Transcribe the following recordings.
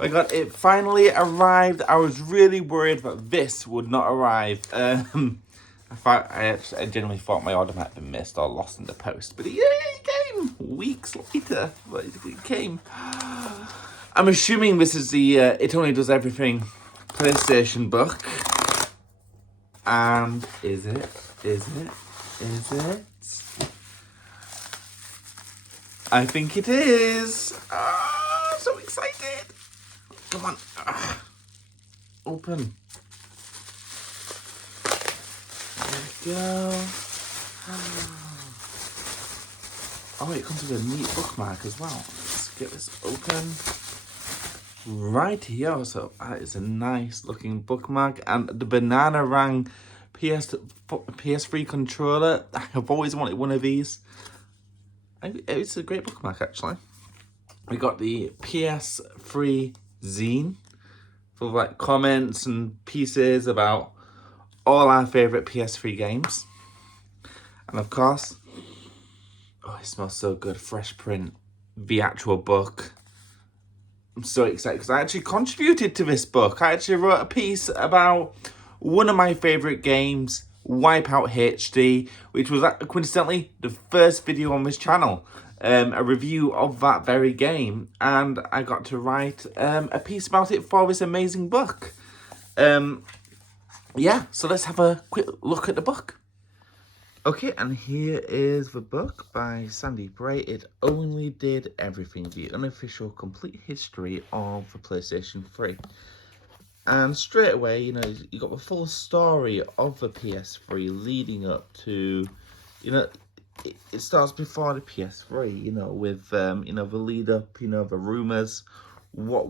my god, it finally arrived. I was really worried that this would not arrive. I genuinely thought my order might have been missed or lost in the post, but it came weeks later. But it came. I'm assuming this is the It Only Does Everything PlayStation book. And is it? I think it is. So excited. Come on. Open. There we go. Oh, it comes with a neat bookmark as well. Let's get this open. Right here. So that is a nice looking bookmark. And the Bananarang PS3 controller. I've always wanted one of these. It's a great bookmark, actually. We got the PS3 zine full of like comments and pieces about all our favourite PS3 games. And of course, oh, it smells so good. Fresh print, the actual book. I'm so excited because I actually contributed to this book. I actually wrote a piece about one of my favourite games, Wipeout HD, which was coincidentally the first video on this channel, a review of that very game, and I got to write a piece about it for this amazing book. Yeah, so let's have a quick look at the book. Okay, and here is the book by Sandy Bray. It Only Did Everything, the unofficial complete history of the PlayStation 3. And straight away, you know, you got the full story of the PS3 leading up to, you know, it starts before the PS3, you know, with, you know, the lead up, you know, the rumours, what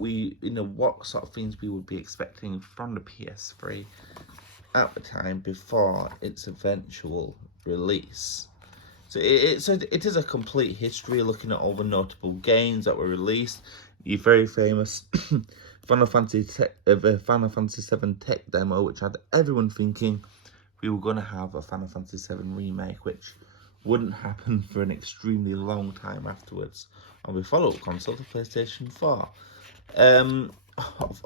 sort of things we would be expecting from the PS3 at the time before its eventual release. So it is a complete history looking at all the notable games that were released. The very famous Final Fantasy VII tech demo, which had everyone thinking we were going to have a Final Fantasy VII remake, which wouldn't happen for an extremely long time afterwards on the follow-up console, the PlayStation 4.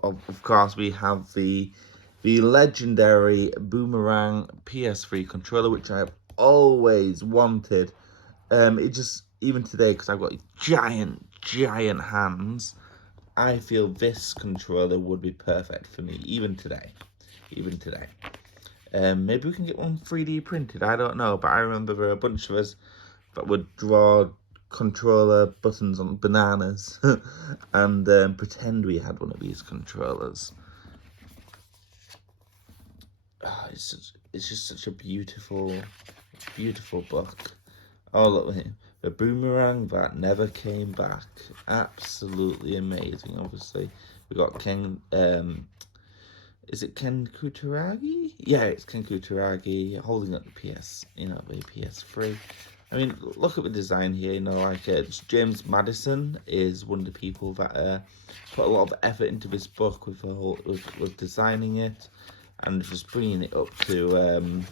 Of course, we have the legendary Boomerang PS3 controller, which I have always wanted. It just, even today, because I've got giant hands, I feel this controller would be perfect for me, even today. Maybe we can get one 3D printed, I don't know, but I remember there were a bunch of us that would draw controller buttons on bananas and pretend we had one of these controllers. Oh, it's just such a beautiful book. Oh, look here. The Boomerang That Never Came Back. Absolutely amazing, obviously. We got Ken, is it Ken Kutaragi? Yeah, it's Ken Kutaragi holding up the the PS3. I mean, look at the design here, you know, like James Madison is one of the people that put a lot of effort into this book with designing it and just bringing it up to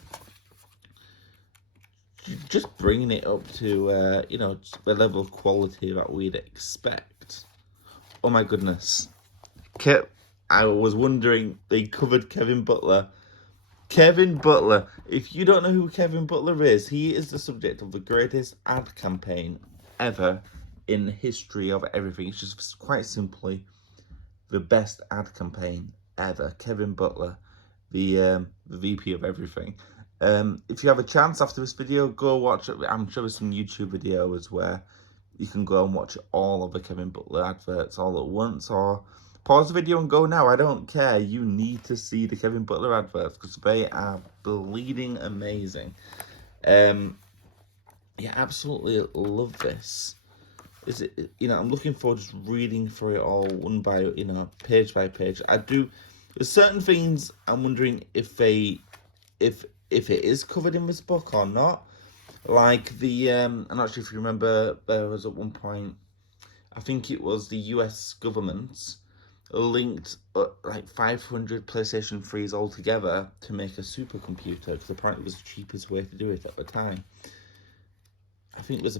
you know, the level of quality that we'd expect. Oh my goodness. I was wondering, they covered Kevin Butler. Kevin Butler. If you don't know who Kevin Butler is, he is the subject of the greatest ad campaign ever in the history of everything. It's just quite simply the best ad campaign ever. Kevin Butler, the VP of everything. If you have a chance after this video, go watch it. I'm sure there's some YouTube videos where you can go and watch all of the Kevin Butler adverts all at once, or pause the video and go now. I don't care. You need to see the Kevin Butler adverts because they are bleeding amazing. Yeah, absolutely love this. You know, I'm looking forward to just reading through it all one by, you know, page by page. There's certain things I'm wondering if it is covered in this book or not. Like I'm not sure if you remember, there was at one point, I think it was the US government linked like 500 PlayStation 3s all together to make a supercomputer, because apparently it was the cheapest way to do it at the time. I think there's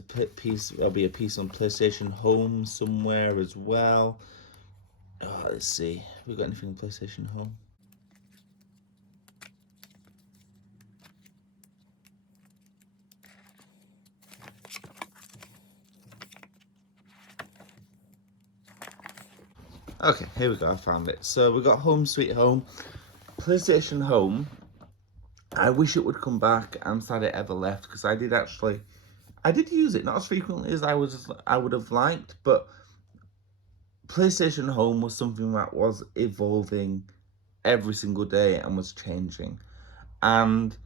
there'll be a piece on PlayStation Home somewhere as well. Oh, let's see. We got anything on PlayStation Home? Okay, here we go. I found it. So we got Home Sweet Home, PlayStation Home. I wish it would come back. I'm sad it ever left because I did use it, not as frequently as I would have liked, but PlayStation Home was something that was evolving every single day and was changing. And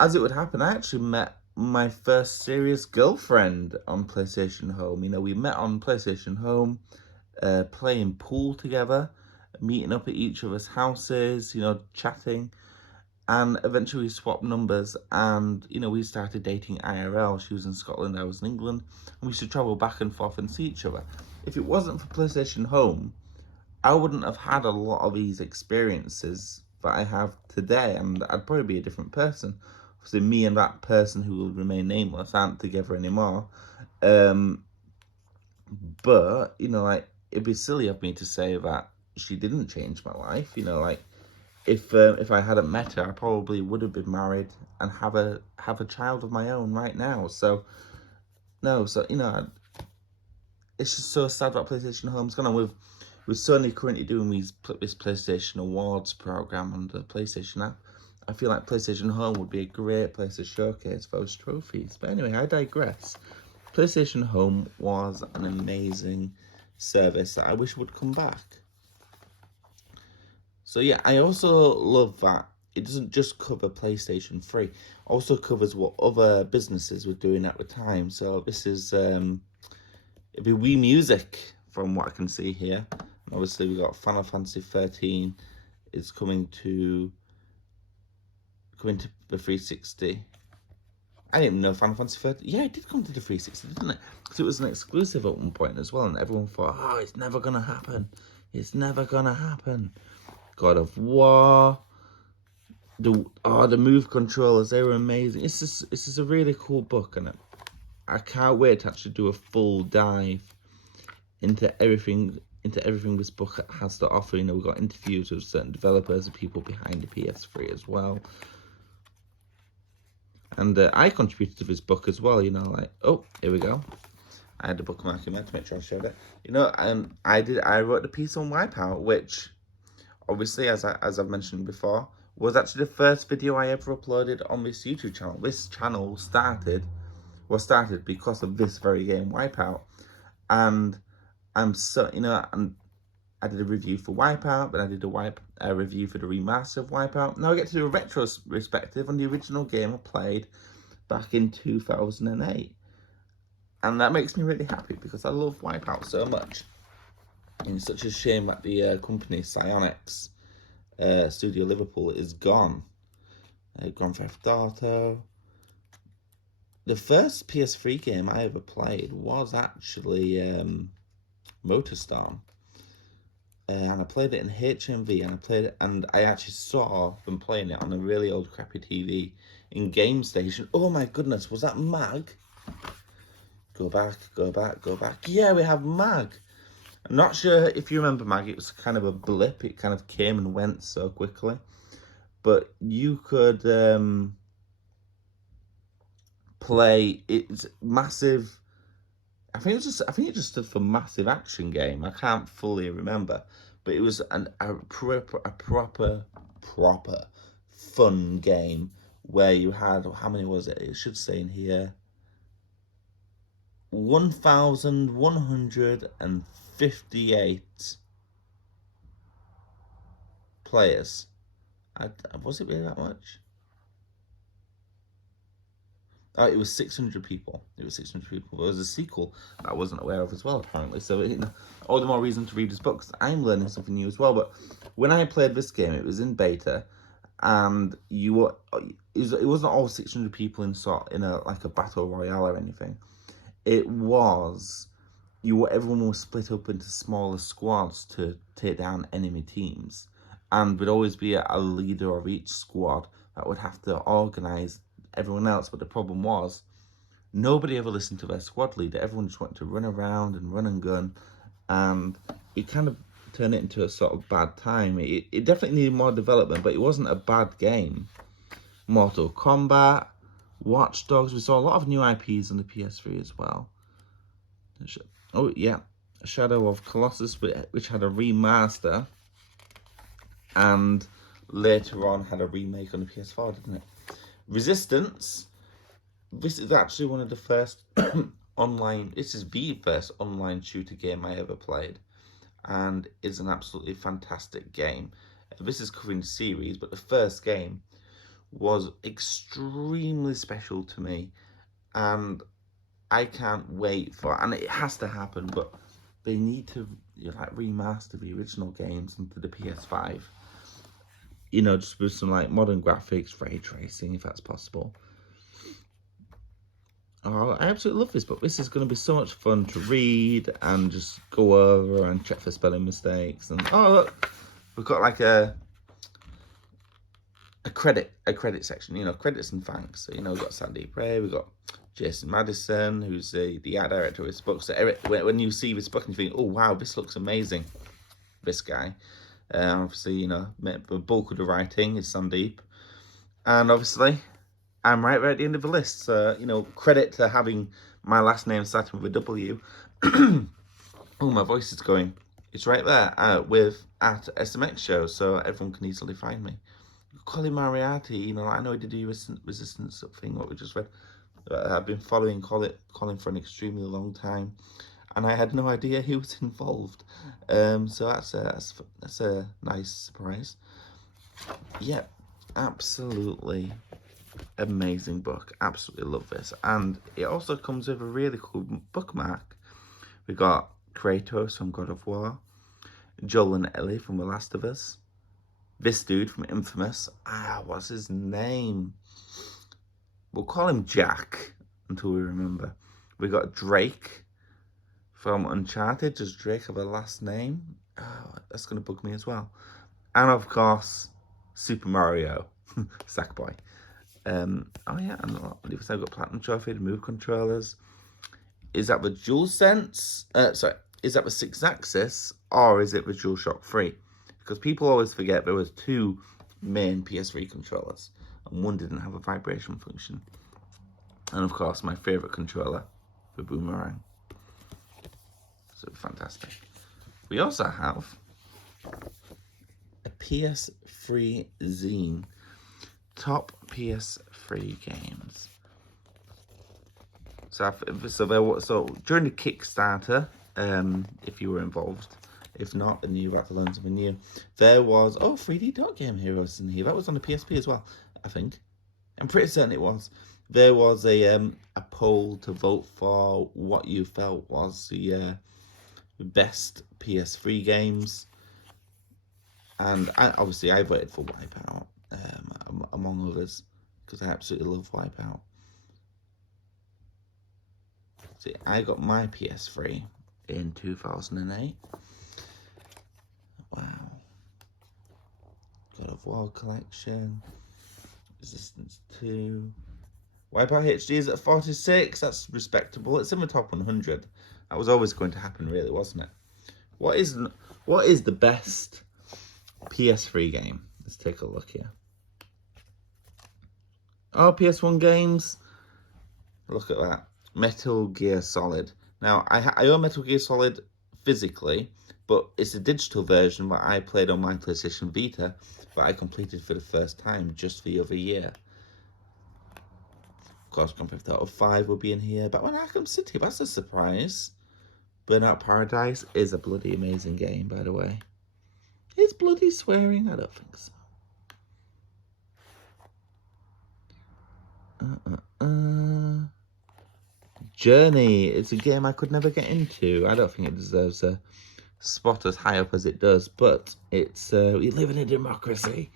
as it would happen, I actually met my first serious girlfriend on PlayStation Home. You know, we met on PlayStation Home, playing pool together, meeting up at each other's houses, you know, chatting. And eventually we swapped numbers and, you know, we started dating IRL. She was in Scotland, I was in England. And we used to travel back and forth and see each other. If it wasn't for PlayStation Home, I wouldn't have had a lot of these experiences that I have today. And I'd probably be a different person. Obviously, me and that person who will remain nameless aren't together anymore. But, you know, like, it'd be silly of me to say that she didn't change my life. You know, like, if I hadn't met her, I probably would have been married and have a child of my own right now. So no, so you know, it's just so sad that PlayStation Home's gone on. With Sony currently doing this PlayStation Awards program on the PlayStation app. I feel like PlayStation Home would be a great place to showcase those trophies. But anyway, I digress. PlayStation Home was an amazing service that I wish would come back. So yeah, I also love that it doesn't just cover PlayStation 3, it also covers what other businesses were doing at the time. So this is, it'd be Wii Music from what I can see here. And obviously we got Final Fantasy 13 is coming to the 360. I didn't know Final Fantasy 13, yeah, it did come to the 360, didn't it? Because it was an exclusive at one point as well, and everyone thought, oh, it's never gonna happen. It's never gonna happen. God of War, the move controllers, they were amazing. It's just a really cool book, and I can't wait to actually do a full dive into everything this book has to offer. You know, we've got interviews with certain developers and people behind the PS3 as well. And I contributed to this book as well, you know, like, oh, here we go. I had the bookmark in there to make sure I showed it. You know, I wrote the piece on Wipeout, which obviously, as I've mentioned before, was actually the first video I ever uploaded on this YouTube channel. This channel started because of this very game, Wipeout. And I'm so, you know, I did a review for Wipeout, but I did a review for the remaster of Wipeout. Now I get to do a retrospective on the original game I played back in 2008. And that makes me really happy because I love Wipeout so much. And it's such a shame that the company Psyonix Studio Liverpool is gone. Grand Theft Auto. The first PS3 game I ever played was actually MotorStorm. And I played it in HMV, and I actually saw them playing it on a really old crappy TV in Game Station. Oh my goodness, was that Mag? Go back. Yeah, we have Mag. I'm not sure if you remember Mag, it was kind of a blip. It kind of came and went so quickly. But you could play, it's massive. I think it just stood for massive action game. I can't fully remember. But it was a proper fun game where you had, how many was it? It should say in here, 1,158 players. Was it really that much? Oh, it was 600 people. It was 600 people. There was a sequel that I wasn't aware of as well, apparently. So, you know, all the more reason to read this book, because I'm learning something new as well. But when I played this game, it was in beta, and it wasn't all 600 people in like a battle royale or anything. It was, everyone was split up into smaller squads to take down enemy teams. And there'd always be a leader of each squad that would have to organise everyone else. But the problem was, nobody ever listened to their squad leader. Everyone just wanted to run around and run and gun. And it kind of turn it into a sort of bad time. It definitely needed more development, but it wasn't a bad game. Mortal Kombat, Watch Dogs. We saw a lot of new IPs on the PS3 as well. Oh, yeah. Shadow of Colossus, which had a remaster. And later on had a remake on the PS4, didn't it? Resistance. This is actually one of the first online... This is the first online shooter game I ever played. And it's an absolutely fantastic game. This is covering the series, but the first game was extremely special to me, and I can't wait for, and it has to happen, but they need to like remaster the original games into the PS5, you know, just with some like modern graphics, ray tracing if that's possible. Oh, I absolutely love this book. This is going to be so much fun to read and just go over and check for spelling mistakes. And oh look, we've got like a credit section, you know, credits and thanks. So, you know, we've got Sandy Bray, we've got Jason Madison, who's the art director of this book. So Eric, when you see this book and you think, oh wow, this looks amazing, this guy. Obviously, you know, the bulk of the writing is Sandeep. And obviously, I'm right at the end of the list. So, you know, credit to having my last name starting with a W. Oh, my voice is going. It's right there with at SMXshow, so everyone can easily find me. Colin Moriarty, you know, I know he did the Resistance thing, what we just read. I've been following Colin for an extremely long time, and I had no idea he was involved. So that's a nice surprise. Yeah, absolutely amazing book. Absolutely love this, and it also comes with a really cool bookmark. We got Kratos from God of War, Joel and Ellie from The Last of Us. This dude from Infamous. What's his name? We'll call him Jack until we remember. We got Drake from Uncharted. Does Drake have a last name? Oh, that's going to bug me as well. And of course, Super Mario. Sackboy. Oh yeah, and I've got Platinum Trophy, the Move controllers. Is that the DualSense? Sorry, is that the 6-axis or is it the DualShock 3? Because people always forget there was two main PS3 controllers, and one didn't have a vibration function. And of course, my favourite controller, the Boomerang. So fantastic. We also have a PS3 zine, top PS3 games. So during the Kickstarter, if you were involved. If not, then you've had to learn something new. There was, 3D Dot Game Heroes in here. That was on the PSP as well, I think. I'm pretty certain it was. There was a poll to vote for what you felt was the best PS3 games. And obviously I voted for Wipeout, among others, because I absolutely love Wipeout. See, I got my PS3 in 2008. Wow. God of War collection. Resistance 2. Wipeout HD is at 46. That's respectable. It's in the top 100. That was always going to happen, really, wasn't it? What is the best PS3 game? Let's take a look here. Oh, PS1 games. Look at that. Metal Gear Solid. Now, I own Metal Gear Solid physically, but it's a digital version that I played on my PlayStation Vita that I completed for the first time just the other year. Of course, Grand Theft Auto 5 will be in here. Batman Arkham City, that's a surprise. Burnout Paradise is a bloody amazing game, by the way. Is bloody swearing? I don't think so. Journey. It's a game I could never get into. I don't think it deserves a spot as high up as it does, but it's we live in a democracy.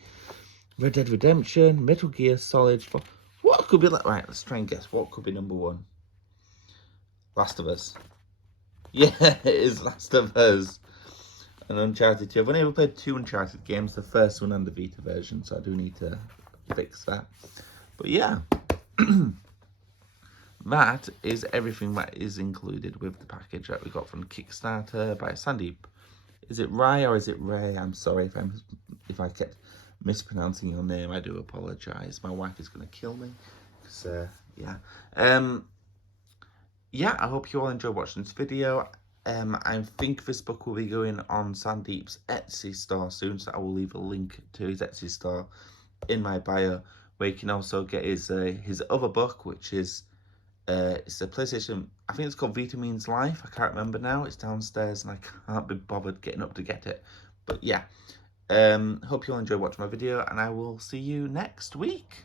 Red Dead Redemption, Metal Gear Solid 4. What could be like? Right, let's try and guess. What could be number one? Last of Us. Yeah, it is Last of Us. And Uncharted 2. I've only ever played 2 Uncharted games, the first one and the Vita version, so I do need to fix that. But yeah, that is everything that is included with the package that we got from Kickstarter by Sandeep. Is it Rai or is it Ray? I'm sorry if I kept mispronouncing your name. I do apologise. My wife is going to kill me. Yeah. Yeah, I hope you all enjoyed watching this video. I think this book will be going on Sandeep's Etsy store soon, so I will leave a link to his Etsy store in my bio, where you can also get his other book, which is it's a PlayStation. I think it's called Vitamins Life. I can't remember now. It's downstairs, and I can't be bothered getting up to get it. But yeah, hope you all enjoy watching my video, and I will see you next week.